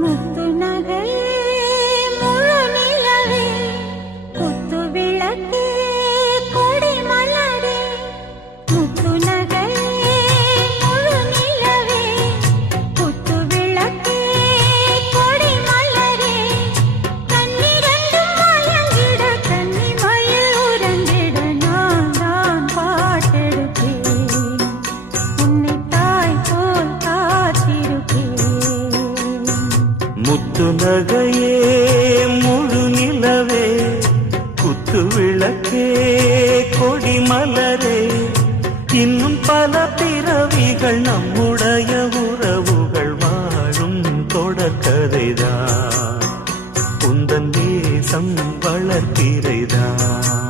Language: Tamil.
முத்து நகை முழு நிலவே குத்து விளக்கு கொடி மலரே முத்து நகை முழு நிலவே குத்து விளக்கு கொடி மலரே கண்ணிரண்டும் மயங்கிட கன்னி மயில் உறங்கிட நான் தான் பாட்டெடுப்பேன் உன்னை தாய் போல் காத்திருப்பேன் முத்து நகையே முழு நிலவே குத்து விளக்கே கொடி மலரே இன்னும் பல பிறவிகள் நம்முடைய உறவுகள் வாழும் தொடர்கதைதான் உந்தன் தேசம் வளர்த்திரைதான்